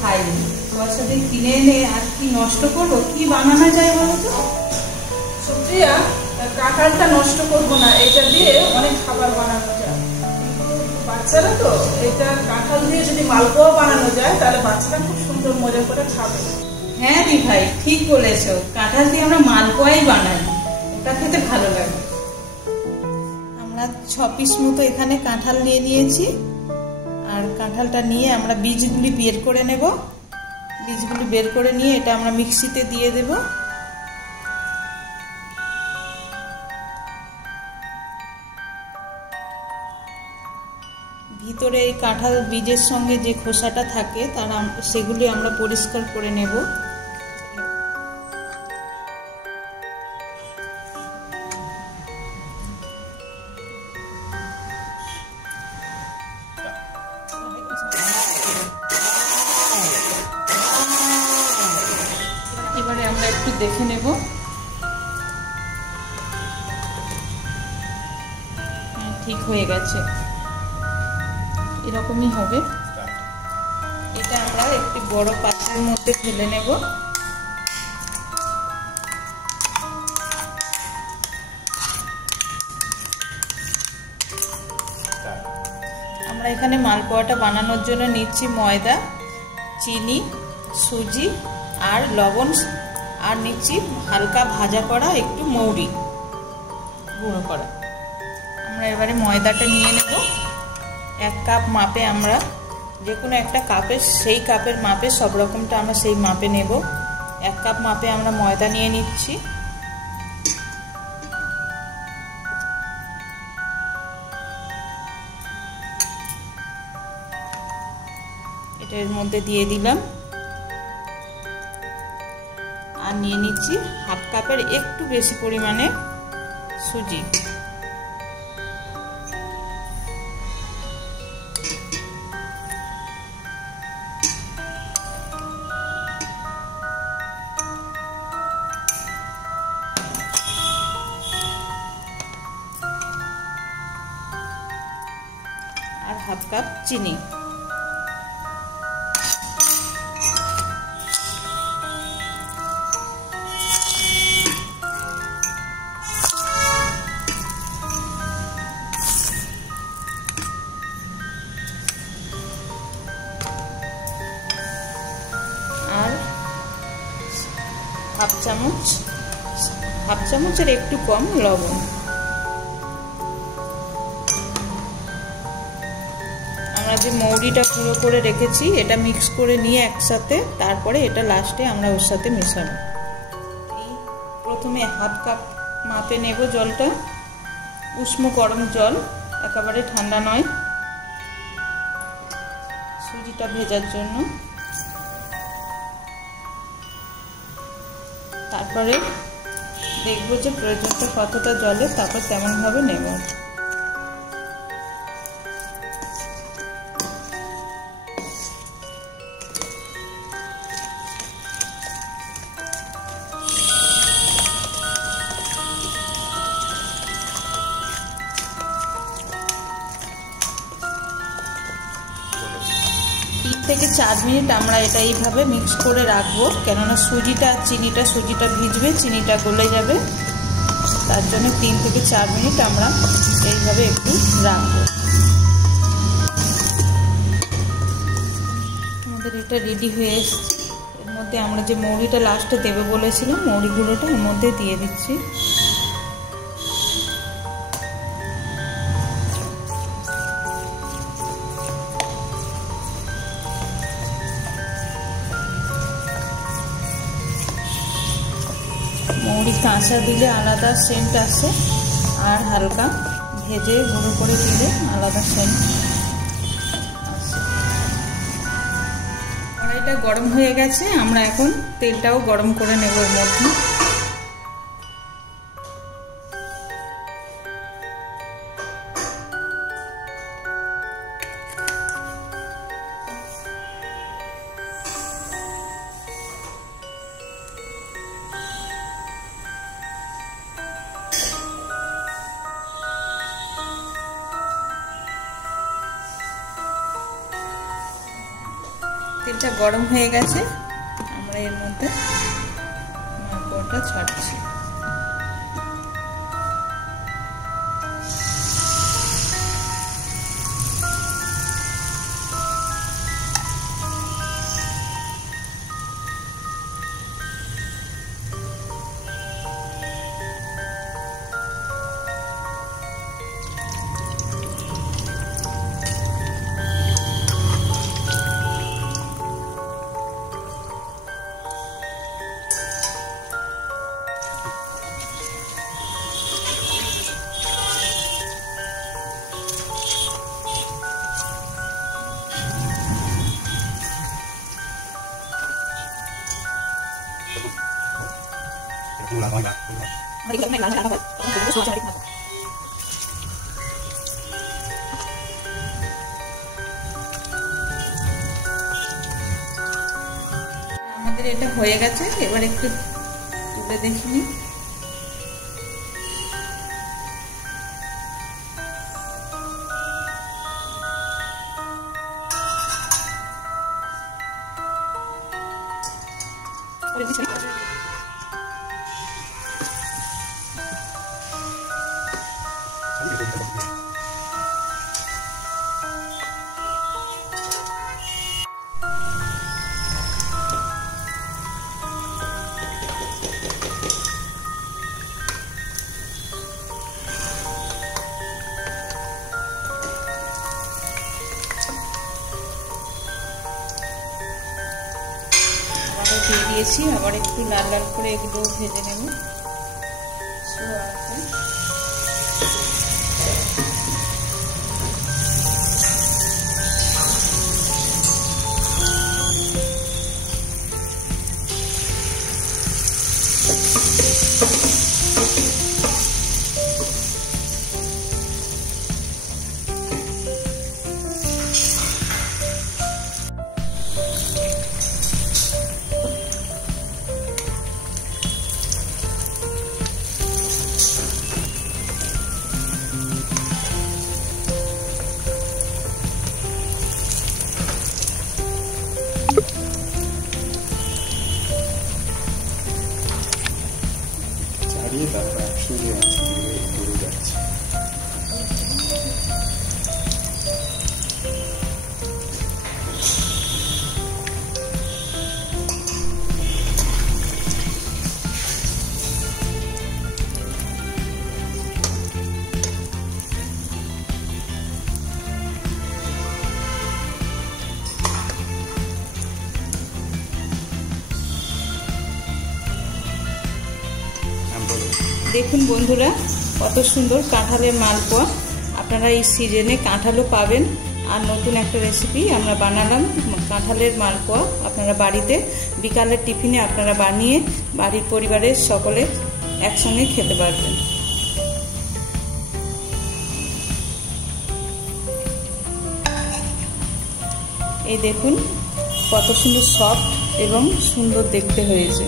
খাইনি, পয়সা দিয়ে কিনে এনে আর কি নষ্ট করবো? কি বানানো যায় বলো তো? সুপ্রিয়া, কাঁঠালটা নষ্ট করবো না, এটা দিয়ে অনেক খাবার বানানো যায়। বাচ্চারা তো এটা কাঁঠাল দিয়ে যদি মালপোয়া বানানো যায় তাহলে বাচ্চারা খুব সুন্দর মজা করে খাবে। হ্যাঁ দি ভাই, ঠিক বলেছো, কাঁঠাল দিয়ে আমরা মালপোয়াই বানাই, ওটা খেতে ভালো লাগে। আমরা 6 পিস মতো এখানে কাঁঠাল নিয়ে নিয়েছি, আর কাঁঠালটা নিয়ে আমরা বীজগুলি বের করে নেব। বীজগুলি বের করে নিয়ে এটা আমরা মিক্সিতে দিয়ে দেব। ভিতরে এই কাঁঠাল বীজের সঙ্গে যে খোসাটা থাকে সেগুলি আমরা পরিষ্কার করে নেব। এবারে আমরা একটু দেখে নেব। হ্যাঁ, ঠিক হয়ে গেছে, এরকমই হবে। এটা আমরা একটি বড় পাত্রের মধ্যে ফেলে নেব। আমরা এখানে মালপোয়াটা বানানোর জন্য নিচ্ছি ময়দা, চিনি, সুজি আর লবণ, আর নিচ্ছি হালকা ভাজা করা একটু মৌরি গুঁড়ো করা। আমরা এবারে ময়দাটা নিয়ে নেব। 1 কাপ মাপে, আমরা যে কোনো একটা কাপের, সেই কাপের মাপে সব রকমটা আমরা সেই মাপে নেব। 1 কাপ মাপে আমরা ময়দা নিয়ে নিচ্ছি। এটা এর মধ্যে দিয়ে দিলাম। আর নিয়ে নিচ্ছি 1/2 কাপের একটু বেশি পরিমাণে সুজি। আর 1/2 কাপ চিনি। আর হাফ চামচের একটু কম লবণ। আমরা যে মৌরিটা গুঁড়ো করে রেখেছি এটা মিক্স করে নিয়ে একসাথে, তারপরে এটা লাস্টে আমরা ওর সাথে মেশাবো। প্রথমে 1/2 কাপ মাপে নেব জলটা, উষ্ণ গরম জল, একেবারে ঠান্ডা নয়, সুজিটা ভেজার জন্য। তারপরে দেখবো যে প্রয়োজনটা কতটা জলে, তারপর তেমনভাবে নেব। থেকে 4 মিনিট আমরা এটা এইভাবে মিক্স করে রাখবো, কেননা সুজিটা ভিজবে, চিনিটা গলে যাবে, তার জন্য 3 থেকে 4 মিনিট আমরা এইভাবে একটু রাখবো। আমাদের এটা রেডি হয়ে এসছে। এর মধ্যে আমরা যে মৌরিটা লাস্টে দেবে বলেছিলাম, মৌরি গুঁড়োটা এর মধ্যে দিয়ে দিচ্ছি। মৌরি কাঁচা দিলে আলাদা সেন্ট আসে, আর হালকা ভেজে গুঁড়ো করে দিলে আলাদা সেন্ট আসে। কড়াইটা গরম হয়ে গেছে, আমরা এখন তেলটাও গরম করে নেব এর মধ্যে। তেলটা গরম হয়ে গেছে, আমরা এর মধ্যে মালপোয়াটা ছাড়ছি। আমাদের এটা হয়ে গেছে, এবার একটু তুলে দেখিনি। দিয়ে দিয়েছি, আবার একটু লাল লাল করে এগুলো ভেজে নেব। তারপর একসঙ্গে ঘুরে যাচ্ছে। দেখুন বন্ধুরা, কত সুন্দর কাঁঠালের মালপোয়া। আপনারা এই সিজনে কাঁঠালও পাবেন। আর নতুন একটা রেসিপি আমরা বানালাম, কাঁঠালের মালপোয়া। আপনারা বাড়িতে বিকালের টিফিনে আপনারা বানিয়ে বাড়ির পরিবারের সকলে একসঙ্গে খেতে পারবেন। এই দেখুন কত সুন্দর সফট এবং সুন্দর দেখতে হয়েছে।